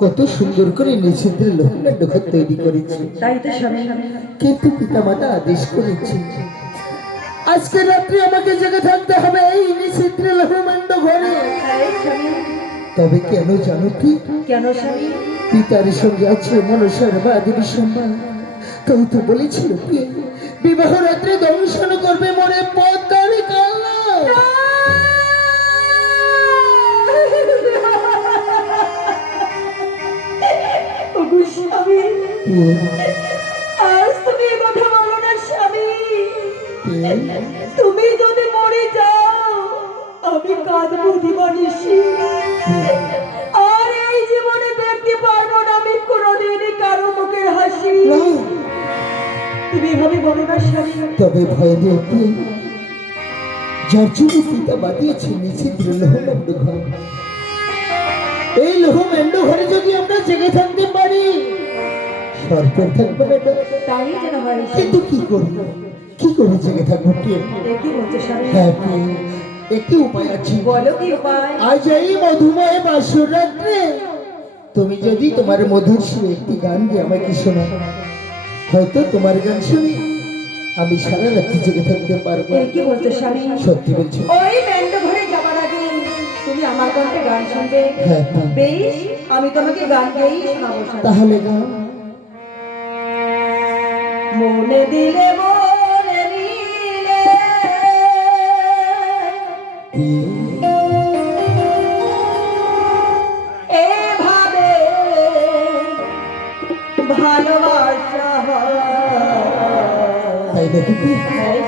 কত সুন্দর করে নিষিদ্ধের লোহনাণ্ড ঘর তৈরি করেছে। তাই তো স্বামী। কিন্তু পিতামাতা আদেশ করেছে আজকে রাত্রে আমাকে জেগে থাকতে হবে এই নিষিদ্ধের লোহনাণ্ড ঘরে। তাই স্বামী। তবে কেন জানো কি? কেন স্বামী? পিতার সঙ্গে আছে মনসার বা দেবী সম্মান। কেউ তো বলেছিল কি বিবাহ রাত্রে দংশন করবে মনে পদ্মার কাল্লা। ওগো স্বামী, কে? আজ তুমি এ কথা বলো না স্বামী। কে? তুমি যদি মরে যাও আমি কাঁদবো দিবানিশি। আর এই জীবনে দেখতে পারবো না আমি কোনোদিন কারো মুখের হাসি। না, তুমি এভাবে বলো না স্বামী। তবে ভয় নেই কি? যার জন্য পিতা বাদিয়েছে নিষিদ্ধ লোহনাণ্ড ঘর, এই লোহনাণ্ড ঘরে যদি আমরা জেগে থাকতে পারি সরকার থাকবে না। তাই যেন হয়। কিন্তু কি করবো, কি করে জেগে থাকবো? কে? কি বলছো স্বামী? হ্যাঁ, কে? একটি উপায় আছে। বলো কি উপায়? আজ এই মধুময় বাসর রাত্রে তুমি যদি তোমার মধুর সুরে একটি গান দিয়ে আমাকে শোনা, হয়তো তোমার গান শুনে আমি সারা রাত্রি জেগে থাকতে পারবো। কি বলছো স্বামী? সত্যি বলছি। ওই ব্যান্ড ঘরে যাবার আগে তুমি আমার কণ্ঠে গান শুনবে। হ্যাঁ, হ্যাঁ। বেশ, আমি তোমাকে গান গেয়েই শোনাবো স্বামী। তাহলে গান। মনে দিলে মনে দিলে এভাবে ভালোবাসা তাই নাকি? হয়।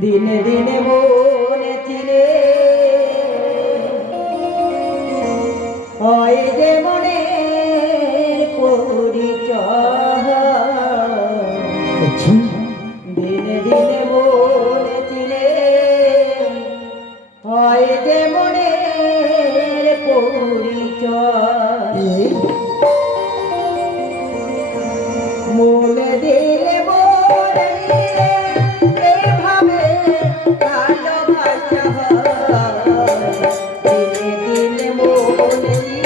দিনে দিনে মনে চিনে হয় যে মনের পরিচয়। আচ্ছা, দিনে দিনে মনে চিনে হয় যে মনের পরিচয়। এই মনে দিলে মনে দিলে এভাবে ভালোবাসা হয়। দিনে দিনে মনে দিলে